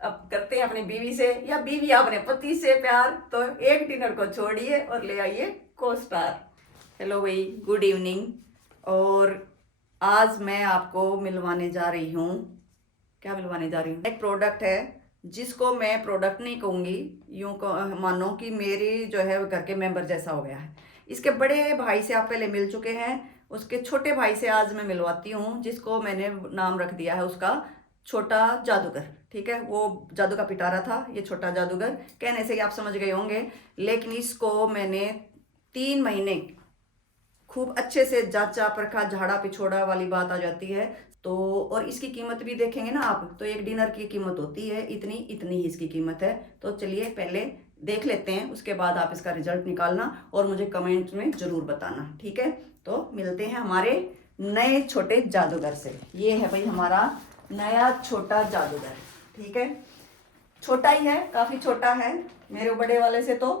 अब करते हैं अपनी बीवी से या बीवी अपने पति से प्यार, तो एक डिनर को छोड़िए और ले आइए को स्टार। हेलो भाई, गुड इवनिंग। और आज मैं आपको मिलवाने जा रही हूँ, क्या मिलवाने जा रही हूँ, एक प्रोडक्ट है जिसको मैं प्रोडक्ट नहीं कहूँगी, यूँ मानो कि मेरी जो है वो घर के मेंबर जैसा हो गया है। इसके बड़े भाई से आप पहले मिल चुके हैं, उसके छोटे भाई से आज मैं मिलवाती हूँ, जिसको मैंने नाम रख दिया है उसका छोटा जादूगर। ठीक है, वो जादू का पिटारा था, ये छोटा जादूगर। कहने से ही आप समझ गए होंगे, लेकिन इसको मैंने 3 महीने खूब अच्छे से जांचा परखा, झाड़ा पिछोड़ा वाली बात आ जाती है। तो और इसकी कीमत भी देखेंगे ना आप, तो एक डिनर की कीमत होती है इतनी, इतनी ही इसकी कीमत है। तो चलिए पहले देख लेते हैं, उसके बाद आप इसका रिजल्ट निकालना और मुझे कमेंट में ज़रूर बताना। ठीक है, तो मिलते हैं हमारे नए छोटे जादूगर से। ये है भाई हमारा नया छोटा जादूगर। ठीक है, छोटा ही है, काफ़ी छोटा है मेरे बड़े वाले से तो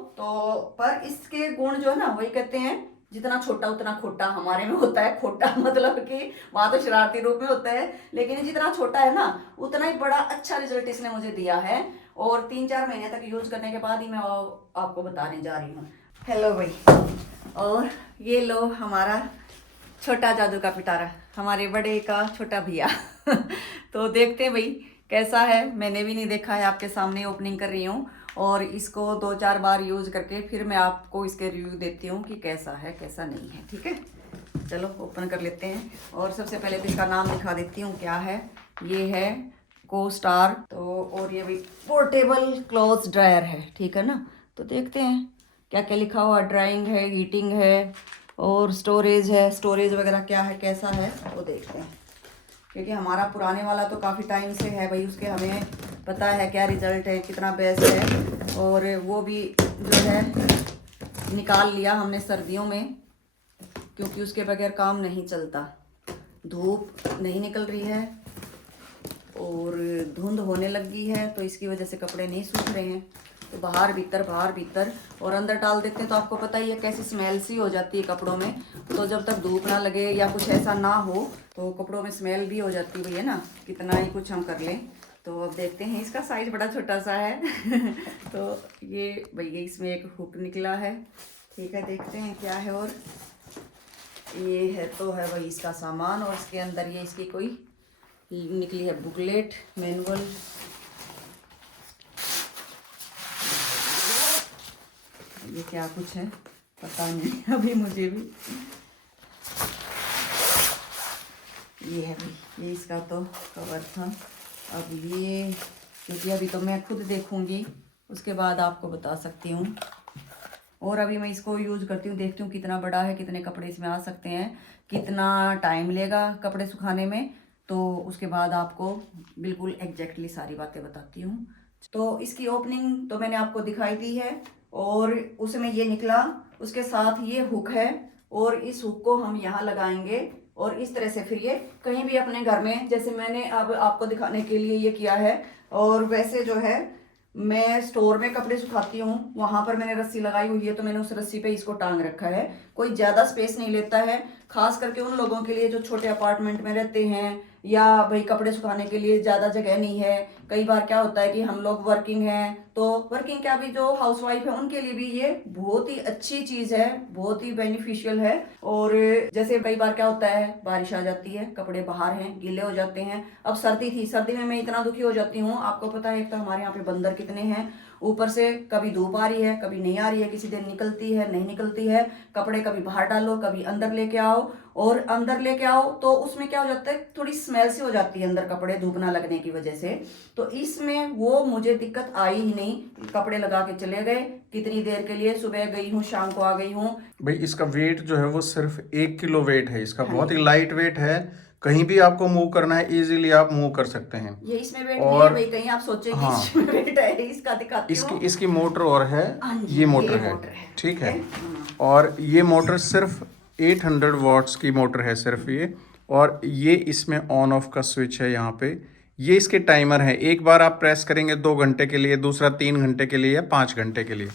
पर इसके गुण जो है ना, वही कहते हैं जितना छोटा उतना खोटा। हमारे में होता है खोटा मतलब कि वहाँ तो शरारती रूप में होता है, लेकिन जितना छोटा है ना उतना ही बड़ा अच्छा रिजल्ट इसने मुझे दिया है। और 3-4 महीने तक यूज करने के बाद ही मैं आपको बताने जा रही हूँ। हेलो भाई, और ये लो हमारा छोटा जादू का पिटारा, हमारे बड़े का छोटा भैया तो देखते हैं भाई कैसा है। मैंने भी नहीं देखा है, आपके सामने ओपनिंग कर रही हूँ और इसको 2-4 बार यूज़ करके फिर मैं आपको इसके रिव्यू देती हूँ कि कैसा है कैसा नहीं है। ठीक है, चलो ओपन कर लेते हैं। और सबसे पहले तो इसका नाम दिखा देती हूँ क्या है। ये है को स्टार। तो और ये भी पोर्टेबल क्लॉथ ड्रायर है। ठीक है ना, तो देखते हैं क्या क्या लिखा हुआ। ड्राइंग है, हीटिंग है और स्टोरेज है। स्टोरेज वगैरह क्या है कैसा है वो देखते हैं, क्योंकि हमारा पुराने वाला तो काफ़ी टाइम से है भाई, उसके हमें पता है क्या रिजल्ट है, कितना बेस्ट है। और वो भी जो है निकाल लिया हमने सर्दियों में, क्योंकि उसके बगैर काम नहीं चलता। धूप नहीं निकल रही है और धुंध होने लगी है, तो इसकी वजह से कपड़े नहीं सूख रहे हैं। तो बाहर भीतर और अंदर डाल देते हैं तो आपको पता ही है कैसी स्मेल सी हो जाती है कपड़ों में। तो जब तक धूप ना लगे या कुछ ऐसा ना हो तो कपड़ों में स्मेल भी हो जाती है ना, कितना ही कुछ हम कर लें। तो अब देखते हैं, इसका साइज बड़ा छोटा सा है तो ये भैया इसमें एक हुक निकला है। ठीक है, देखते हैं क्या है। और ये है तो है भाई इसका सामान, और इसके अंदर ये इसकी कोई निकली है बुकलेट, मैनुअल। ये क्या कुछ है पता नहीं अभी मुझे भी। ये है भाई, ये इसका तो कवर था। अब ये क्योंकि अभी तो मैं खुद देखूंगी, उसके बाद आपको बता सकती हूँ। और अभी मैं इसको यूज़ करती हूँ, देखती हूँ कितना बड़ा है, कितने कपड़े इसमें आ सकते हैं, कितना टाइम लेगा कपड़े सुखाने में। तो उसके बाद आपको बिल्कुल एग्जैक्टली सारी बातें बताती हूँ। तो इसकी ओपनिंग तो मैंने आपको दिखाई दी है, और उसमें ये निकला, उसके साथ ये हुक है, और इस हुक को हम यहाँ लगाएंगे और इस तरह से फिर ये कहीं भी अपने घर में, जैसे मैंने अब आपको दिखाने के लिए ये किया है। और वैसे जो है मैं स्टोर में कपड़े सुखाती हूँ, वहां पर मैंने रस्सी लगाई हुई है, तो मैंने उस रस्सी पे इसको टांग रखा है। कोई ज़्यादा स्पेस नहीं लेता है, खास करके उन लोगों के लिए जो छोटे अपार्टमेंट में रहते हैं, या भाई कपड़े सुखाने के लिए ज़्यादा जगह नहीं है। कई बार क्या होता है कि हम लोग वर्किंग हैं, तो वर्किंग क्या, भी जो हाउसवाइफ है उनके लिए भी ये बहुत ही अच्छी चीज़ है, बहुत ही बेनिफिशियल है। और जैसे कई बार क्या होता है, बारिश आ जाती है, कपड़े बाहर हैं, गीले हो जाते हैं। अब सर्दी थी, सर्दी में मैं इतना दुखी हो जाती हूँ, आपको पता है एक तो हमारे यहाँ पे बंदर कितने हैं, ऊपर से कभी धूप आ रही है कभी नहीं आ रही है, किसी दिन निकलती है नहीं निकलती है। कपड़े कभी बाहर डालो कभी अंदर लेके आओ, और अंदर लेके आओ तो उसमें क्या हो जाता है, थोड़ी स्मेल सी हो जाती है अंदर कपड़े धूप ना लगने की वजह से। तो इसमें वो मुझे दिक्कत आई ही नहीं, कपड़े लगा के चले गए, कितनी देर के लिए, सुबह गई हूँ शाम को आ गई हूँ। भाई इसका वेट जो है वो सिर्फ 1 किलो वेट है इसका, हाँ बहुत जी, ही लाइट वेट है। कहीं भी आपको मूव करना है इजीली आप मूव कर सकते हैं। ये इसमें वेट नहीं है और भाई, कहीं आप सोचे कि हाँ, इसमें वेट है, इसका दिखाती इसकी हूँ। इसकी मोटर और है, हाँ जी, ये मोटर ये है, मोटर है। ठीक ठीक है। है, हाँ। और ये मोटर सिर्फ 800 वॉट्स की मोटर है सिर्फ ये। और ये इसमें ऑन ऑफ का स्विच है यहाँ पे, ये इसके टाइमर है, एक बार आप प्रेस करेंगे 2 घंटे के लिए, दूसरा 3 घंटे के लिए या 5 घंटे के लिए।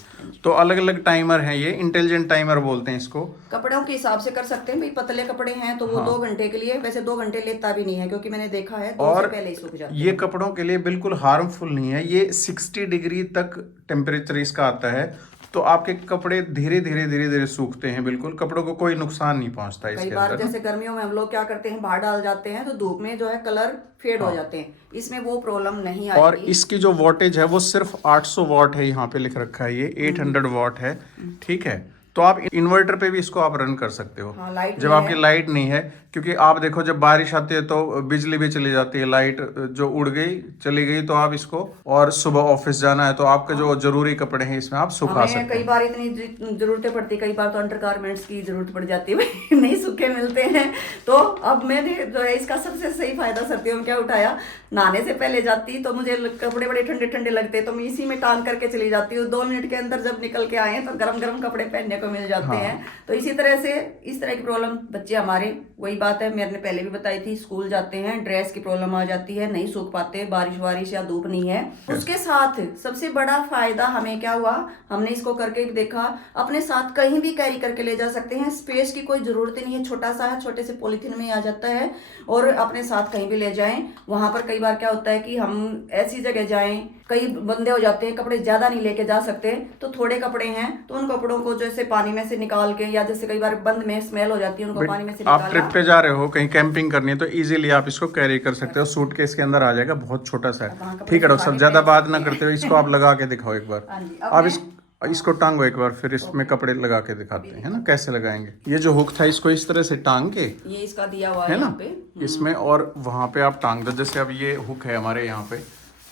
तो अलग अलग टाइमर है, ये इंटेलिजेंट टाइमर बोलते हैं इसको। कपड़ों के हिसाब से कर सकते हैं भाई, पतले कपड़े हैं तो वो 2 घंटे के लिए, वैसे 2 घंटे लेता भी नहीं है क्योंकि मैंने देखा है 2 से पहले ही सूख जाता है। ये कपड़ों के लिए बिल्कुल हार्मफुल नहीं है, ये 60 डिग्री तक टेम्परेचर इसका आता है, तो आपके कपड़े धीरे धीरे सूखते हैं, बिल्कुल कपड़ों को कोई नुकसान नहीं पहुंचता इसके कई बार अंदर। जैसे गर्मियों में हम लोग क्या करते हैं, बाहर डाल जाते हैं तो धूप में जो है कलर फेड हो जाते हैं, इसमें वो प्रॉब्लम नहीं आएगी। और इसकी जो वोल्टेज है वो सिर्फ 800 वॉट है, यहाँ पे लिख रखा है, ये 800 वॉट है, ठीक है। तो आप इन्वर्टर पे भी इसको आप रन कर सकते हो। हाँ, लाइट जब आपकी लाइट नहीं है, क्योंकि आप देखो जब बारिश आती है तो बिजली भी चली जाती है, लाइट जो उड़ गई चली गई, तो आप इसको, और सुबह ऑफिस जाना है तो आपके जो जरूरी कपड़े हैं इसमें आप सुखा सकते हैं। कई बार इतनी जरूरतें पड़ती, कई बार तो अंडरगारमेंट्स की जरूरत पड़ जाती है नहीं सूखे मिलते हैं। तो अब मैंने जो है इसका सबसे सही फायदा सर्दियों में क्या उठाया, नहाने से पहले जाती तो मुझे कपड़े बड़े ठंडे ठंडे लगते, तो मैं इसी में टांग करके चली जाती हूँ। 2 मिनट के अंदर जब निकल के आए तो गरम गरम कपड़े पहनने को मिल जाते हैं। तो इसी तरह से इस तरह की प्रॉब्लम बच्चे हमारे, वही बात है मैंने पहले भी बताई थी, स्कूल जाते हैं ड्रेस की प्रॉब्लम आ जाती है, नहीं सूख पाते, बारिश या धूप नहीं है। उसके साथ सबसे बड़ा फायदा हमें क्या हुआ, हमने इसको करके भी देखा, अपने साथ कहीं भी कैरी करके ले जा सकते हैं, स्पेस की कोई जरूरत नहीं है, छोटा सा है, छोटे से पॉलिथीन में आ जाता है और अपने साथ कहीं भी ले जाएं। वहां पर कई बार क्या होता है कि हम ऐसी जगह जाएं, कई बंदे हो जाते हैं, कपड़े ज्यादा नहीं लेके जा सकते, तो थोड़े कपड़े हैं तो उन कपड़ों को जैसे पानी में से निकाल के, या जैसे कई बार बंद में स्मेल हो जाती है, उनको पानी में से आप ट्रिप पे जा रहे हो, कहीं कैंपिंग करनी है तो इजीली आप इसको कैरी कर सकते हो, सूटकेस के अंदर आ जाएगा, बहुत छोटा सा है। ठीक है डॉक्टर साहब, ज्यादा बात ना करते हुए इसको आप लगा के दिखाओ एक बार। आप इसको टांगो एक बार, फिर इसमें कपड़े लगा के दिखाते हैं, है ना, कैसे लगाएंगे। ये जो हुक था इसको इस तरह से टांग के, ये इसका दिया हुआ है ना इसमें, और वहां पे आप टांग दो। जैसे अब ये हुक है हमारे यहाँ पे,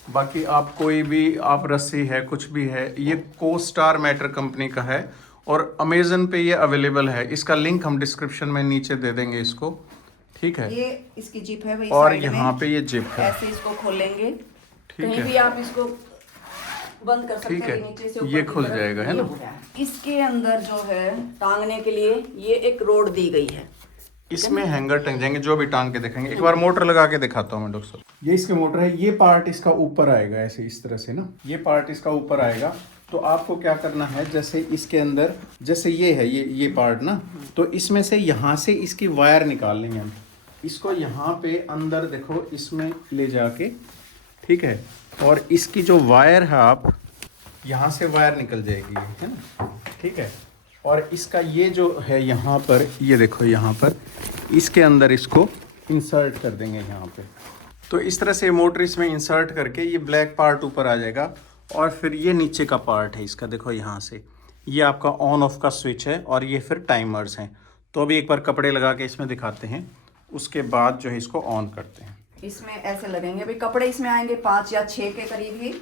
बाकी आप कोई भी आप रस्सी है, कुछ भी है, ये कोस्टार मैटर कंपनी का है और अमेजन पे ये अवेलेबल है। इसका लिंक हम डिस्क्रिप्शन में नीचे दे देंगे इसको, ठीक है। ये इसकी जिप है भाई, और यहाँ पे ये जिप है, ऐसे इसको खोलेंगे, ठीक कहीं है, भी आप इसको बंद कर सकते ठीक हैं, है, नीचे से ऊपर ये की खुल तरफ जाएगा, है ये ना। हो गया। इसके अंदर जो है टांगने के लिए ये एक रोड दी गई है, इसमें हैंगर टंग जाएंगे, जो भी टांग के देखेंगे। एक बार मोटर लगा के दिखाता हूँ मैं डॉक्टर साहब। ये इसके मोटर है, ये पार्ट इसका ऊपर आएगा ऐसे, इस तरह से ना, ये पार्ट इसका ऊपर आएगा। तो आपको क्या करना है, जैसे इसके अंदर, जैसे ये है ये पार्ट ना, तो इसमें से यहाँ से इसकी वायर निकाल लेंगे हम, इसको यहाँ पे अंदर देखो इसमें ले जाके, ठीक है, और इसकी जो वायर है, आप यहाँ से वायर निकल जाएगी, है ना, ठीक है। और इसका ये जो है यहाँ पर, ये देखो यहाँ पर, इसके अंदर इसको इंसर्ट कर देंगे यहाँ पे। तो इस तरह से मोटर इसमें इंसर्ट करके ये ब्लैक पार्ट ऊपर आ जाएगा, और फिर ये नीचे का पार्ट है इसका, देखो यहाँ से, ये आपका ऑन ऑफ का स्विच है, और ये फिर टाइमर्स हैं। तो अभी एक बार कपड़े लगा के इसमें दिखाते हैं, उसके बाद जो है इसको ऑन करते हैं। इसमें ऐसे लगेंगे भाई, कपड़े इसमें आएंगे 5 या 6 के करीब ही,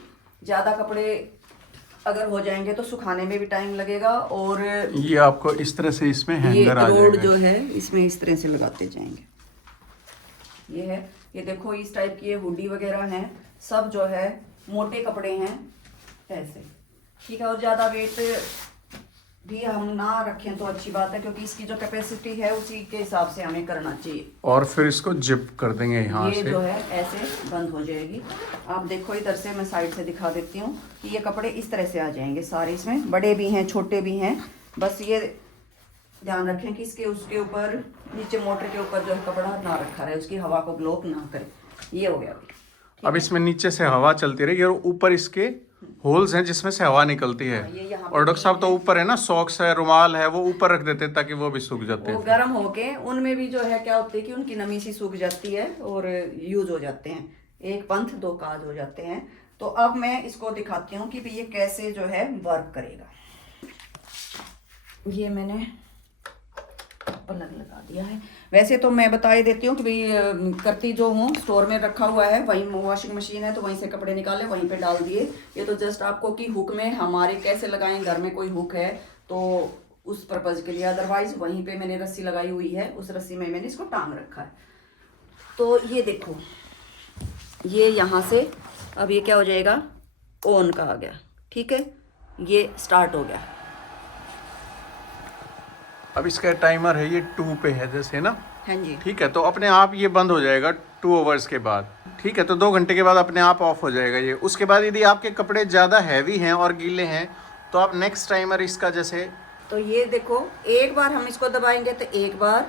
ज़्यादा कपड़े अगर हो जाएंगे तो सुखाने में भी टाइम लगेगा। और ये आपको इस तरह से इसमें हैंगर आ जाएगा, रोड जो है इसमें इस तरह से लगाते जाएंगे। ये है, ये देखो इस टाइप की ये हुडी वगैरह हैं, सब जो है मोटे कपड़े हैं ऐसे, ठीक है। और ज़्यादा वेट भी हम ना रखें तो अच्छी बात है, क्योंकि इसकी जो कैपेसिटी है उसी के हिसाब से हमें करना चाहिए। और फिर इसको जिप कर देंगे यहाँ ये से, जो है ऐसे बंद हो जाएगी। आप देखो इधर से मैं साइड से दिखा देती हूँ कि ये कपड़े इस तरह से आ जाएंगे सारे, इसमें बड़े भी हैं छोटे भी हैं। बस ये ध्यान रखें कि इसके उसके ऊपर नीचे मोटर के ऊपर जो है कपड़ा ना रखा रहे, उसकी हवा को ब्लॉक ना करे। ये हो गया। अब इसमें नीचे से हवा चलती रहेगी और ऊपर इसके होल्स हैं जिसमें से हवा निकलती है। और डॉक्टर साहब तो ऊपर है ना, सॉक्स है, रुमाल है, वो ऊपर रख देते हैं ताकि वो भी सूख जाते हैं। वो गर्म होके उनमें भी जो है क्या होता है कि उनकी नमी सी सूख जाती है और यूज हो जाते हैं, एक पंथ दो काज हो जाते हैं। तो अब मैं इसको दिखाती हूँ कि ये कैसे जो है वर्क करेगा। ये मैंने पलग लगा दिया है। वैसे तो मैं बता ही देती हूँ कि भाई करती जो हूँ, स्टोर में रखा हुआ है, वहीं वॉशिंग मशीन है तो वहीं से कपड़े निकाले वहीं पे डाल दिए। ये तो जस्ट आपको कि हुक में हमारे कैसे लगाएं, घर में कोई हुक है तो उस पर्पज़ के लिए, अदरवाइज वहीं पे मैंने रस्सी लगाई हुई है, उस रस्सी में मैंने इसको टांग रखा है। तो ये देखो, ये यहाँ से अब ये क्या हो जाएगा, ऑन का आ गया, ठीक है, ये स्टार्ट हो गया। अब इसका टाइमर है, ये 2 पे है जैसे ना, हाँ जी, ठीक है। तो अपने आप ये बंद हो जाएगा 2 आवर्स के बाद। ठीक है, तो 2 घंटे के बाद अपने आप ऑफ हो जाएगा ये। उसके बाद यदि आपके कपड़े ज़्यादा हैवी हैं और गीले हैं तो आप नेक्स्ट टाइमर इसका जैसे, तो ये देखो, एक बार हम इसको दबाएंगे तो एक बार,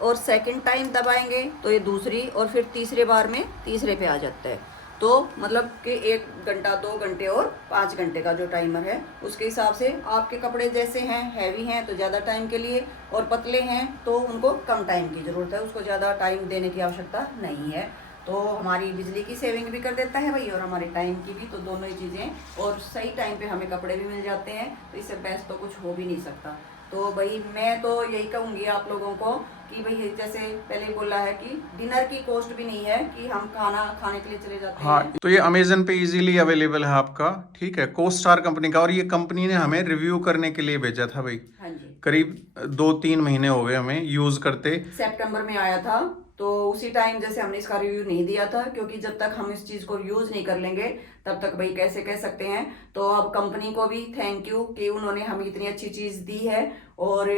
और सेकंड टाइम दबाएंगे तो ये दूसरी, और फिर तीसरे बार में तीसरे पे आ जाता है। तो मतलब कि 1 घंटा, 2 घंटे और 5 घंटे का जो टाइमर है उसके हिसाब से आपके कपड़े जैसे हैं, हैवी हैं तो ज़्यादा टाइम के लिए, और पतले हैं तो उनको कम टाइम की ज़रूरत है, उसको ज़्यादा टाइम देने की आवश्यकता नहीं है। तो हमारी बिजली की सेविंग भी कर देता है भाई, और हमारे टाइम की भी, तो दोनों ही चीज़ें, और सही टाइम पे हमें कपड़े भी मिल जाते हैं, तो इससे बेस्ट तो कुछ हो भी नहीं सकता। तो भाई मैं तो यही कहूँगी आप लोगों को कि भाई जैसे पहले बोला है कि डिनर की कॉस्ट भी नहीं है कि हम खाना खाने के लिए चले जाते हाँ, हैं। तो ये अमेजन पे इजीली अवेलेबल है आपका। ठीक है, कोस्टार कंपनी का, और ये कंपनी ने हमें रिव्यू करने के लिए भेजा था भाई। हाँ जी, करीब 2-3 महीने हो गए हमें यूज करते। सितंबर में आया था, तो उसी टाइम जैसे हमने इसका रिव्यू नहीं दिया था, क्योंकि जब तक हम इस चीज़ को यूज़ नहीं कर लेंगे तब तक भाई कैसे कह सकते हैं। तो अब कंपनी को भी थैंक यू कि उन्होंने हमें इतनी अच्छी चीज़ दी है। और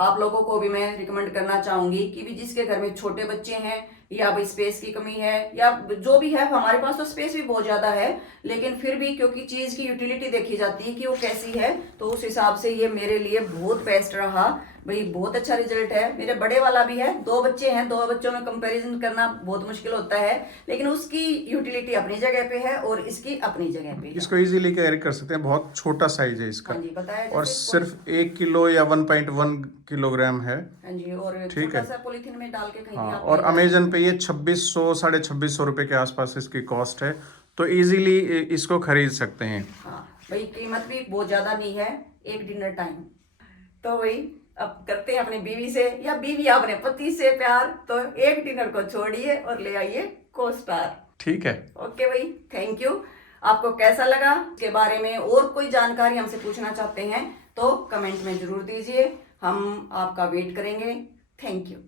आप लोगों को भी मैं रिकमेंड करना चाहूँगी कि भी जिसके घर में छोटे बच्चे हैं, या भाई स्पेस की कमी है, या जो भी है, हमारे पास तो स्पेस भी बहुत ज़्यादा है, लेकिन फिर भी क्योंकि चीज़ की यूटिलिटी देखी जाती है कि वो कैसी है, तो उस हिसाब से ये मेरे लिए बहुत बेस्ट रहा भाई। बहुत अच्छा रिजल्ट है। मेरे बड़े वाला भी है, 2 बच्चे हैं, 2 बच्चों में कंपैरिजन करना बहुत मुश्किल होता है, लेकिन उसकी यूटिलिटी अपनी जगह पे है और इसकी अपनी जगह पे है। इसको इजीली कैरी कर सकते हैं, बहुत छोटा साइज है इसका। हाँ जी, बताया और जैसे सिर्फ 1 किलो या 1.1 किलोग्राम है। हाँ जी, और ठीक छोटा है। सा पॉलीथीन में डाल के कहीं भी हाँ, आप और ले जा अमेजन सकते पे ये 2600-2650 रुपए के आसपास इसकी कॉस्ट है, तो इजीली इसको खरीद सकते हैं। हैं। हाँ भाई, कीमत भी बहुत ज्यादा नहीं है, एक डिनर टाइम। तो भाई अब करते हैं अपनी बीवी से, या बीवी अपने पति से प्यार, तो एक डिनर को छोड़िए और ले आइए कोस्टार। ठीक है। ओके भाई, थैंक यू। आपको कैसा लगा इसके बारे में, और कोई जानकारी हमसे पूछना चाहते हैं तो कमेंट में जरूर दीजिए, हम आपका वेट करेंगे। Thank you.